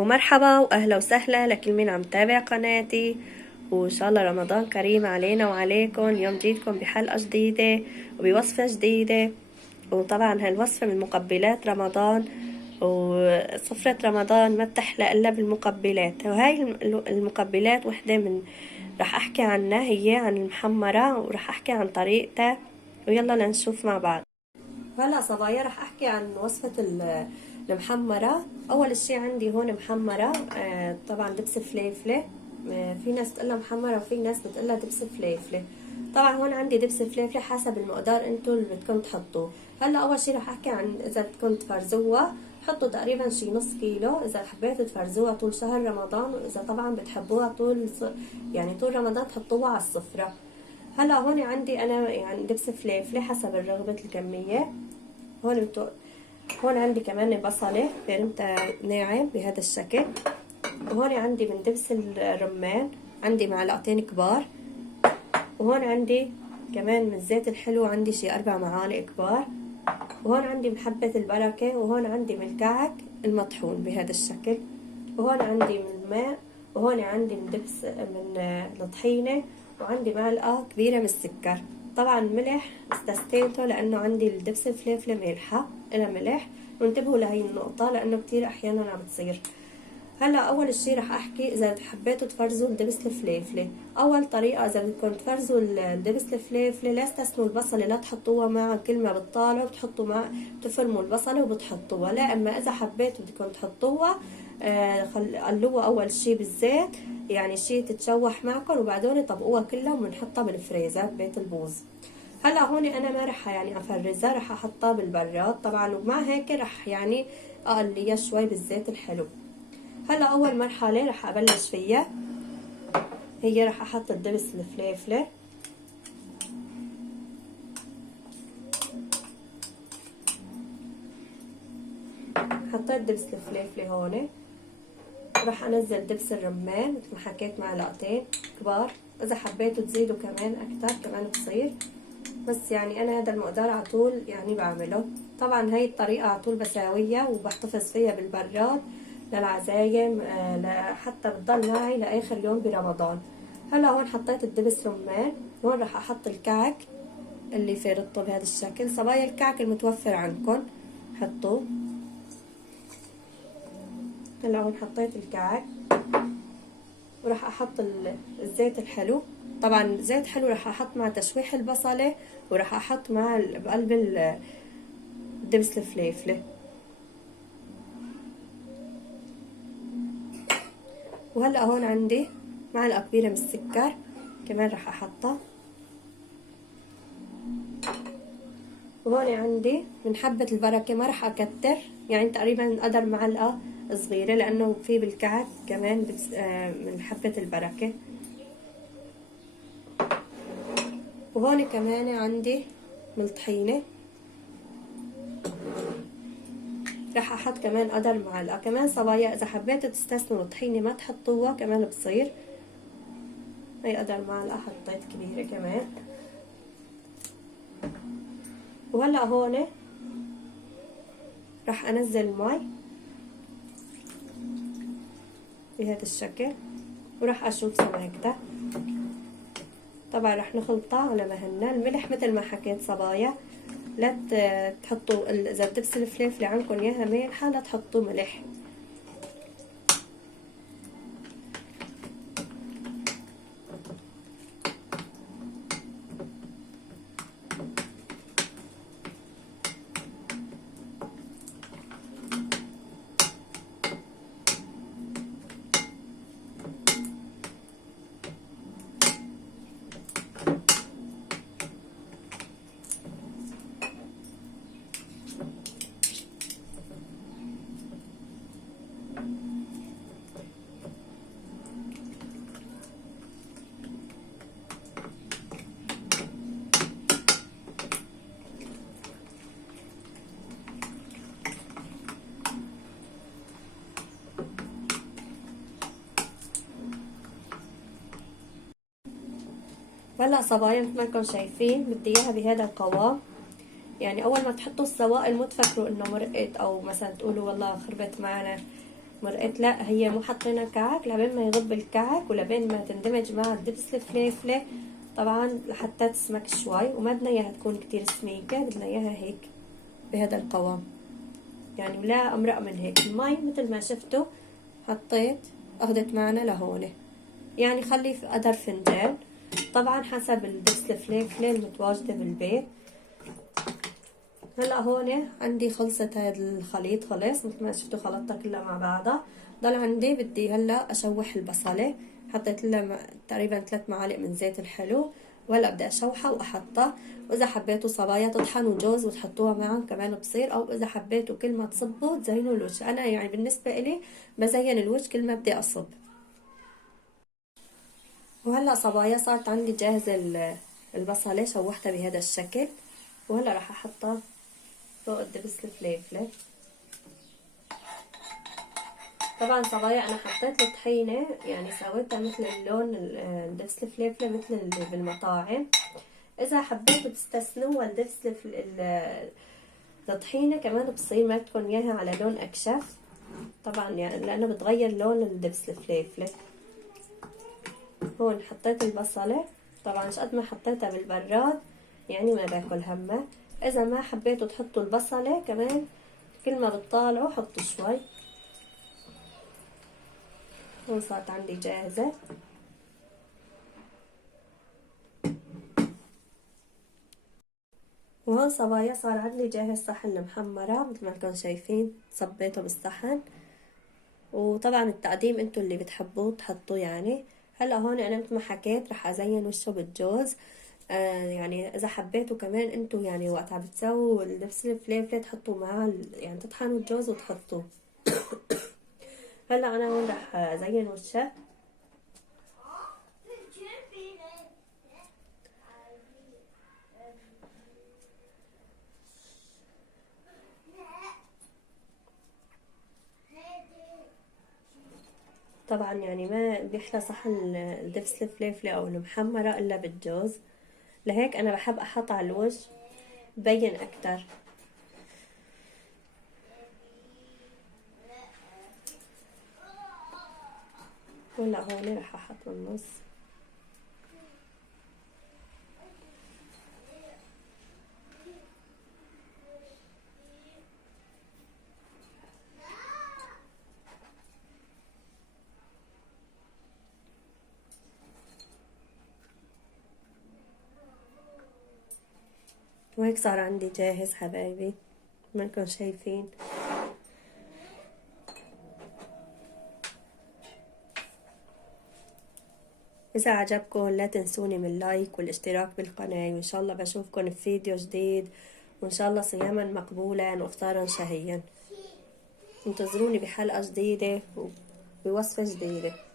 ومرحبا واهلا وسهلا لكل مين عم تابع قناتي، وان شاء الله رمضان كريم علينا وعليكم. اليوم جيتكم بحلقة جديدة وبوصفة جديدة، وطبعا هالوصفة من مقبلات رمضان، وصفرة رمضان ما بتحلى الا بالمقبلات. وهاي المقبلات وحدة من رح احكي عنها، هي عن المحمرة، ورح احكي عن طريقتها، ويلا لنشوف مع بعض. هلا صبايا رح احكي عن وصفة المحمرة. اول اشي عندي هون محمرة، طبعا دبس فليفلة. في ناس بتقلها محمرة وفي ناس بتقلها دبس فليفلة. طبعا هون عندي دبس فليفلة حسب المقدار انتو اللي بدكم تحطوه. هلا اول شي رح احكي عن اذا بدكم تفرزوها، حطوا تقريبا شي نص كيلو اذا حبيتوا تفرزوها طول شهر رمضان، واذا طبعا بتحبوها طول يعني طول رمضان تحطوها على السفرة. هلا هون عندي انا يعني دبس فليفلة حسب الرغبة الكمية. هون عندي كمان بصلة فرمتها ناعم بهذا الشكل. وهون عندي من دبس الرمان عندي معلقتين كبار. وهون عندي كمان من الزيت الحلو عندي شي 4 معالق كبار. وهون عندي محبة البركة. وهون عندي من الكعك المطحون بهذا الشكل. وهون عندي من الماء. وهون عندي من دبس من الطحينة. وعندي معلقة كبيرة من السكر. طبعا ملح استثنيته لانه عندي الدبس الفليفلة مالحة إلها ملح، وانتبهوا لهي النقطة لانه كتير احيانا عم بتصير. هلا اول شي رح احكي اذا حبيتوا تفرزوا الدبس الفليفلة. اول طريقة اذا بدكم تفرزوا الدبس الفليفلة لا تستثنوا البصلة، لا تحطوها مع كل ما بتطالوا بتحطوا مع تفرموا البصلة وبتحطوها. لا، اما اذا حبيتوا بدكم تحطوها قلوها اول شي بالزيت، يعني شي تتشوح معكم، وبعدين طبقوها كلها وبنحطها بالفريزر بيت البوظ. هلا هون انا ما رح يعني افرزها، رح احطها بالبراد طبعا، ومع هيك رح يعني اقليها شوي بالزيت الحلو. هلا اول مرحله رح ابلش فيها هي رح احط الدبس الفليفله. حطيت دبس الفليفله هون. رح انزل دبس الرمان مثل ما حكيت معلقتين كبار، اذا حبيتوا تزيدوا كمان اكتر كمان بصير، بس يعني انا هذا المقدار على طول يعني بعمله. طبعا هاي الطريقه على طول بساويها وبحتفظ فيها بالبراد للعزايم، حتى بتضل معي لاخر يوم برمضان. هلا هون حطيت الدبس رمان. هون رح احط الكعك اللي فردته بهذا الشكل. صبايا الكعك المتوفر عندكم حطوه. هلا هون حطيت الكعك، وراح احط الزيت الحلو. طبعا زيت حلو راح احط مع تشويح البصله، وراح احط مع بقلب الدبس الفليفله. وهلا هون عندي معلقه كبيره من السكر كمان راح احطها. وهون عندي من حبه البركه، ما راح اكتر، يعني تقريبا قدر معلقه صغيره لانه في بالكعك كمان من حبه البركه. وهون كمان عندي من الطحينه راح احط كمان قدر معلقه كمان. صبايا اذا حبيتوا تستثنوا الطحينه ما تحطوها كمان بصير. هي قدر معلقه حطيت كبيره كمان. وهلا هون راح انزل المي بهذا الشكل، وراح اشوف سماكتها. طبعا راح نخلطها على مهلنا. الملح مثل ما حكيت صبايا لا تحطوا، اذا الدبس الفليفله عندكم اياها مالحه لا تحطوا ملح. هلا صبايا مثل ما انكم شايفين بدي اياها بهذا القوام. يعني اول ما تحطوا السوائل مو تفكروا انه مرقت او مثلا تقولوا والله خربت معنا، مرقت لا، هي مو حطينا كعك لبين ما يغب الكعك ولبين ما تندمج مع الدبس الفليفله. طبعا لحتى تسمك شوي، وما بدنا اياها تكون كتير سميكه، بدنا اياها هيك بهذا القوام يعني، ولا امرق من هيك. المي مثل ما شفتوا حطيت، اخذت معنا لهون يعني، خلي في قدر فنجان طبعا حسب الدبس الفليفله المتواجده بالبيت. هلا هون عندي خلصت هذا الخليط، خلص مثل ما شفتوا خلطتها كلها مع بعضها. ضل عندي بدي هلا اشوح البصله، حطيت لها تقريبا 3 معالق من زيت الحلو، وهلا بدي اشوحها واحطها. واذا حبيتوا صبايا تطحنوا جوز وتحطوها معهم كمان بصير، او اذا حبيتوا كل ما تصبوا تزينوا الوجه. انا يعني بالنسبه الي بزين الوجه كل ما بدي اصب. وهلا صبايا صارت عندي جاهزه البصله، شوحتها بهذا الشكل، وهلا راح احطها فوق الدبس الفليفله. طبعا صبايا انا حطيت الطحينه يعني سويتها مثل اللون الدبس الفليفله مثل اللي بالمطاعم. اذا حبيتوا تستثنوا الدبس الطحينه كمان بصير ما تكون اياها على لون اكشف طبعا يعني، لانه بتغير لون الدبس الفليفله. هون حطيت البصله، طبعا قد ما حطيتها بالبراد يعني ما باكل همه. اذا ما حبيتوا تحطوا البصله كمان كل ما بتطالعوا حطوا شوي. هون صارت عندي جاهزه. وهون صبايا صار عندي جاهز صحن المحمرة مثل ما انتم شايفين، صبيته بالصحن. وطبعا التقديم انتو اللي بتحبوه تحطوه يعني. هلا هون انا مثل ما حكيت رح ازين وشه بالجوز. يعني اذا حبيتوا كمان انتو يعني وقت عم بتسووا الدبس الفليفله تحطوا معاه يعني تطحنوا الجوز وتحطوه. هلا انا هون رح ازين وشه. طبعا يعني ما بيحلى صحن الدبس الفليفله او المحمره الا بالجوز، لهيك انا بحب احط على الوجه بين اكتر. ولا هون رح احط بالنص. وهيك صار عندي جاهز حبايبي، منكم شايفين. إذا عجبكم لا تنسوني من اللايك والاشتراك بالقناة، وإن شاء الله بشوفكم في فيديو جديد، وإن شاء الله صياما مقبولا وإفطارا شهيا. انتظروني بحلقة جديدة وبوصفة جديدة.